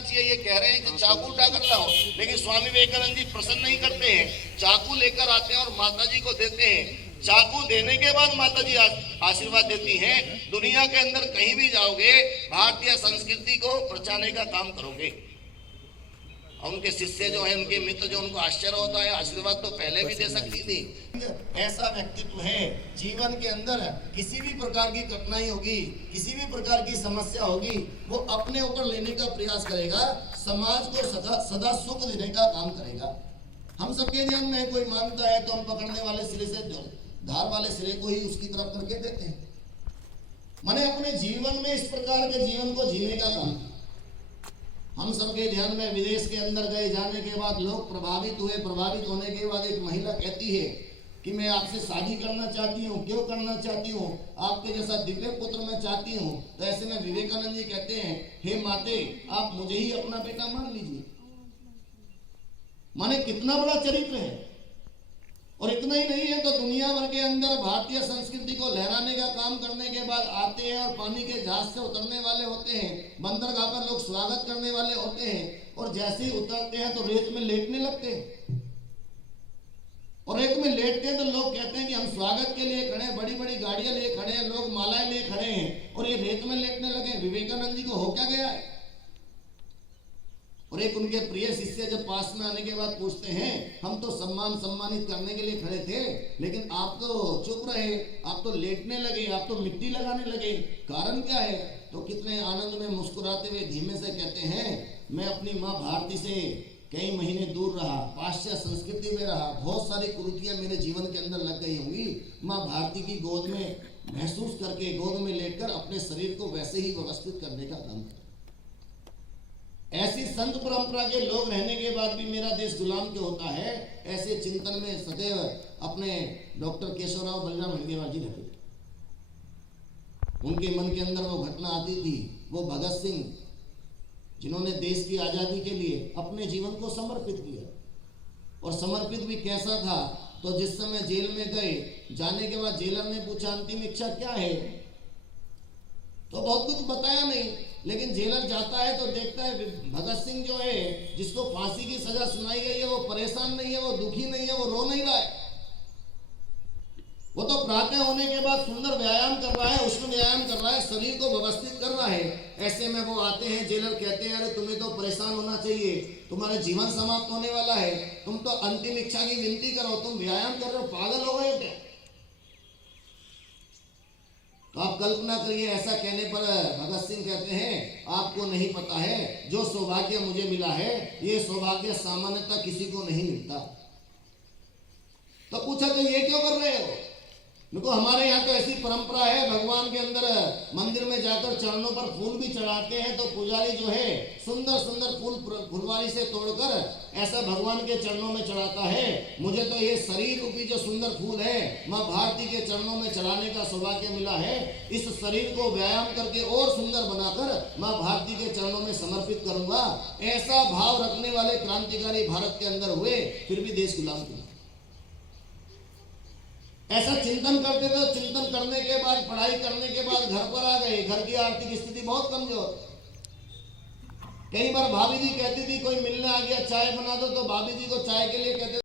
चाहिए। ये कह रहे हैं कि चाकू उठा कर लाओ, लेकिन स्वामी विवेकानंद जी प्रसन्न नहीं करते हैं, चाकू लेकर आते हैं और माता जी को देते हैं। चाकू देने के बाद माता जी आशीर्वाद देती हैं, दुनिया के अंदर कहीं भी जाओगे भारतीय संस्कृति को बचाने का काम करोगे। और उनके शिष्य जो है, उनके मित्र जो, उनको आश्चर्य होता है, आशीर्वाद तो पहले भी दे सकती थी। ऐसा व्यक्तित्व है, जीवन के अंदर किसी भी प्रकार की कठिनाई होगी, किसी भी प्रकार की समस्या होगी, वो अपने ऊपर लेने का प्रयास करेगा, समाज को सदा सुख देने का काम करेगा। हम सबके ध्यान में कोई मानता है तो हम पकड़ने वाले सिरे से धार वाले सिरे को ही उसकी तरफ करके देते हैं। माने अपने जीवन में इस प्रकार के जीवन को जीने का काम। हम सबके ध्यान में विदेश के अंदर गए, जाने के बाद लोग प्रभावित हुए। प्रभावित होने के बाद एक महिला कहती है कि मैं आपसे शादी करना चाहती हूँ। क्यों करना चाहती हूँ? आपके जैसा दिव्य पुत्र मैं चाहती हूँ। तो ऐसे में विवेकानंद जी कहते हैं, हे माते, आप मुझे ही अपना बेटा मान लीजिए। माने कितना बड़ा चरित्र है। और इतना ही नहीं है तो दुनिया भर के अंदर भारतीय संस्कृति को लहराने का काम करने के बाद आते हैं और पानी के जहाज से उतरने वाले होते हैं। बंदरगाह पर लोग स्वागत करने वाले होते हैं और जैसे ही उतरते हैं तो रेत में लेटने लगते हैं। और रेत में लेटते हैं तो लोग कहते हैं कि हम स्वागत के लिए खड़े हैं, बड़ी बड़ी गाड़ियां लिए खड़े हैं, लोग मालाएं लिए खड़े हैं और ये रेत में लेटने लगे। विवेकानंद जी को हो क्या गया है? और एक उनके प्रिय शिष्य जब पास में आने के बाद पूछते हैं, हम तो सम्मानित करने के लिए खड़े थे, लेकिन आप तो चुप रहे, आप तो लेटने लगे, आप तो मिट्टी लगाने लगे, कारण क्या है? तो कितने आनंद में मुस्कुराते हुए धीमे से कहते हैं, मैं अपनी माँ भारती से कई महीने दूर रहा, पाश्चात्य संस्कृति में रहा, बहुत सारी कुरीतियां मेरे जीवन के अंदर लग गई होंगी। माँ भारती की गोद में महसूस करके, गोद में लेटकर अपने शरीर को वैसे ही व्यवस्थित करने का काम किया। ऐसी संत परंपरा के लोग रहने के बाद भी मेरा देश गुलाम क्यों होता है? ऐसे चिंतन में सदैव अपने डॉक्टर केशवराव बलराम हेडगेवार जी रहते थे। उनके मन के अंदर वो घटना आती थी, वो भगत सिंह जिन्होंने देश की आजादी के लिए अपने जीवन को समर्पित किया। और समर्पित भी कैसा था? तो जिस समय जेल में गए, जाने के बाद जेलर ने पूछा अंतिम इच्छा क्या है, तो बहुत कुछ बताया नहीं, लेकिन जेलर जाता है तो देखता है भगत सिंह जो है, जिसको फांसी की सजा सुनाई गई है, वो परेशान नहीं है, वो दुखी नहीं है, वो रो नहीं रहा है। वो तो प्रातः होने के बाद सुंदर व्यायाम कर रहा है, उसमें व्यायाम कर रहा है, शरीर को व्यवस्थित कर रहा है। ऐसे में वो आते हैं, जेलर कहते हैं, अरे तुम्हें तो परेशान होना चाहिए, तुम्हारा जीवन समाप्त होने वाला है, तुम तो अंतिम इच्छा की विनती करो, तुम व्यायाम कर रहे हो, पागल हो गए क्या? तो आप कल्पना करिए, ऐसा कहने पर भगत सिंह कहते हैं, आपको नहीं पता है, जो सौभाग्य मुझे मिला है, ये सौभाग्य सामान्यतः किसी को नहीं मिलता। तो पूछा, तो ये क्यों कर रहे हो? देखो हमारे यहाँ तो ऐसी परंपरा है, भगवान के अंदर मंदिर में जाकर चरणों पर फूल भी चढ़ाते हैं, तो पुजारी जो है सुंदर सुंदर फूल फुलवारी से तोड़कर ऐसा भगवान के चरणों में चढ़ाता है। मुझे तो ये शरीर रूपी जो सुंदर फूल है, माँ भारती के चरणों में चढ़ाने का सौभाग्य मिला है। इस शरीर को व्यायाम करके और सुंदर बनाकर माँ भारती के चरणों में समर्पित करूंगा। ऐसा भाव रखने वाले क्रांतिकारी भारत के अंदर हुए, फिर भी देश गुलाम किया। ऐसा चिंतन करते थे, चिंतन करने के बाद, पढ़ाई करने के बाद घर पर आ गए, घर की आर्थिक स्थिति बहुत कमजोर। कई बार भाभी जी कहती थी, कोई मिलने आ गया चाय बना दो, तो भाभी जी को चाय के लिए कहते